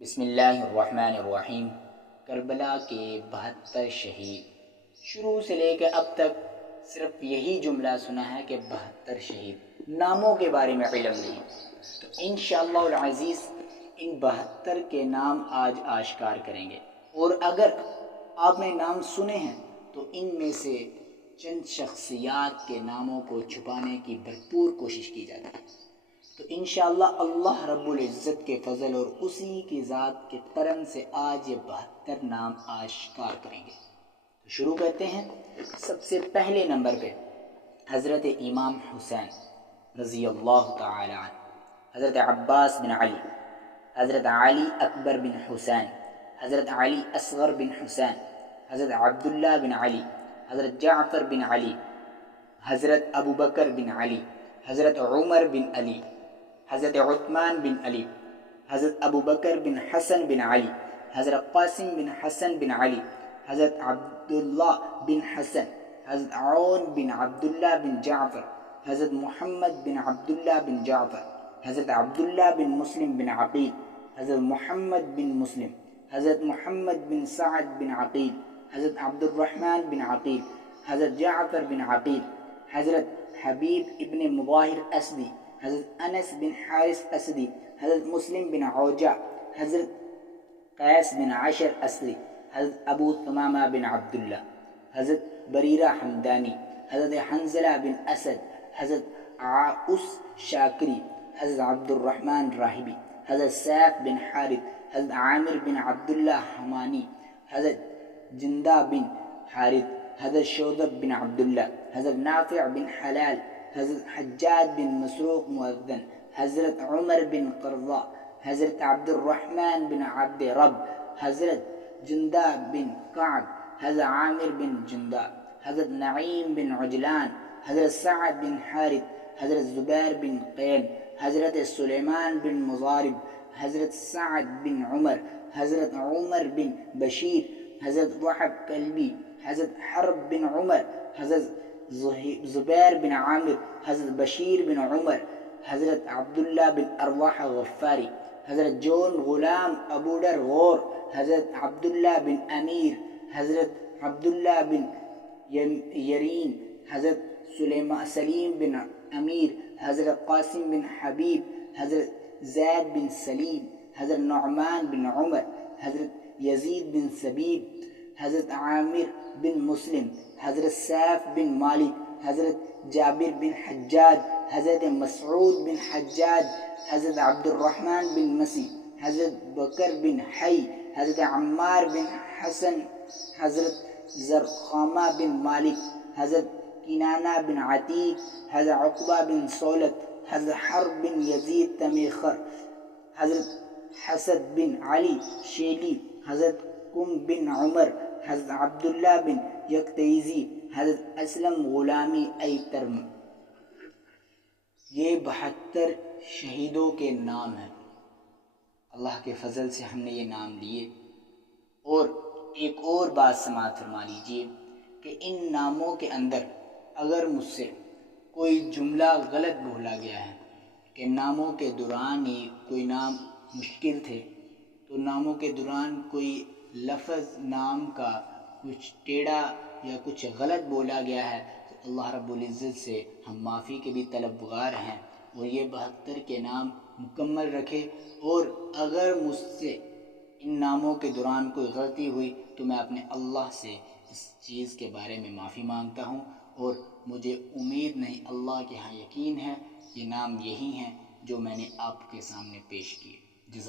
بسم اللہ الرحمن الرحیم۔ کربلا کے 72 شہید، شروع سے لے کے اب تک صرف یہی جملہ سنا ہے کہ 72 شہید، ناموں کے بارے میں علم نہیں۔ تو انشاءاللہ العزیز ان 72 کے نام آج آشکار کریں گے، اور اگر آپ نے نام سنے ہیں تو ان میں سے چند شخصیات کے ناموں کو چھپانے کی بھرپور کوشش کی جاتی ہے۔ تو انشاءاللہ اللہ رب العزت کے فضل اور اسی کی ذات کے کرم سے آج یہ 72 نام آشکار کریں گے۔ تو شروع کرتے ہیں۔ سب سے پہلے نمبر پہ حضرت امام حسین رضی اللہ تعالی عنہ، حضرت عباس بن علی، حضرت علی اکبر بن حسین، حضرت علی اصغر بن حسین، حضرت عبداللہ بن علی، حضرت جعفر بن علی، حضرت ابو بکر بن علی، حضرت عمر بن علی، حضرت عثمان بن علی، حضرت ابو بکر بن حسن بن علی، حضرت قاسم بن حسن بن علی، حضرت عبداللہ بن حسن، حضرت عون بن عبداللہ بن جعفر، حضرت محمد بن عبداللہ بن جعفر، حضرت عبداللہ بن مسلم بن عقیل، حضرت محمد بن مسلم، حضرت محمد بن سعد بن عقیل، حضرت عبد الرحمن بن عقیل، حضرت جعفر بن عقیل، حضرت حبیب ابن مظاہر اسدی، حضرت انس بن حارث اسدی، حضرت مسلم بن عوجہ، حضرت قیس بن عشر اسدی، حضرت ابو ثمامہ بن عبداللہ، حضرت بریرہ حمدانی، حضرت حنظلہ بن اسد، حضرت عاؤس شاکری، حضرت عبد الرحمن راہبی، حضرت سیف بن حارث، حضرت عامر بن عبداللہ حمانی، حضرت جندہ بن حارث، حضرت شودب بن عبداللہ، حضرت نافع بن حلال، حضرت حجاج بن مسروق مؤذن، حضرت عمر بن قرظہ، حضرت عبد الرحمن بن عبد رب، حضرت جندہ بن کعب، حضرت عامر بن جندہ، حضرت نعیم بن عجلان، حضرت سعد بن حارث، حضرت زبیر بن قین، حضرت سلیمان بن مضارب، حضرت سعد بن عمر، حضرت عمر بن بشیر، حضرت وحب کلبی، حضرت حرب بن عمر، حضرت زبیر بن عامر، حضرت بشیر بن عمر، حضرت عبداللہ بن ارواح غفاری، حضرت جون غلام ابوڈر غور، حضرت عبداللہ بن امیر، حضرت عبداللہ بن یرین، حضرت سلیم بن امیر، حضرت قاسم بن حبیب، حضرت زید بن سلیم، حضرت نعمان بن عمر، حضرت یزید بن سبیب، حضرت عامر بن مسلم، حضرت سیف بن مالک، حضرت جابر بن حجاج، حضرت مسعود بن حجاج، حضرت عبد الرحمن بن مسیح، حضرت بکر بن حی، حضرت عمار بن حسن، حضرت زرخامہ بن مالک، حضرت کنانہ بن عتیق، حضرت عقبہ بن صولت، حضرت حرب بن یزید تمیخر، حضرت حسد بن علی شیلی، حضرت کم بن عمر، حضرت عبداللہ بن یکتیزی، حضرت اسلم غلامی ایترم۔ یہ 72 شہیدوں کے نام ہیں۔ اللہ کے فضل سے ہم نے یہ نام لیے۔ اور ایک اور بات سماعت فرما لیجیے کہ ان ناموں کے اندر اگر مجھ سے کوئی جملہ غلط بولا گیا ہے کہ ناموں کے دوران ہی کوئی نام مشکل تھے، تو ناموں کے دوران کوئی لفظ نام کا کچھ ٹیڑھا یا کچھ غلط بولا گیا ہے، تو اللہ رب العزت سے ہم معافی کے بھی طلبگار ہیں، اور یہ 72 کے نام مکمل رکھے۔ اور اگر مجھ سے ان ناموں کے دوران کوئی غلطی ہوئی تو میں اپنے اللہ سے اس چیز کے بارے میں معافی مانگتا ہوں، اور مجھے امید نہیں، اللہ کے ہاں یقین ہے، یہ نام یہی ہیں جو میں نے آپ کے سامنے پیش کیے۔ جزاک